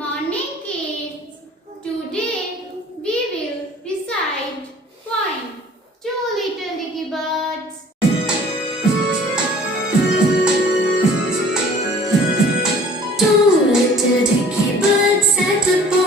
morning, kids. Today we will recite poem Two Little Dicky Birds. Two little dicky birds sat upon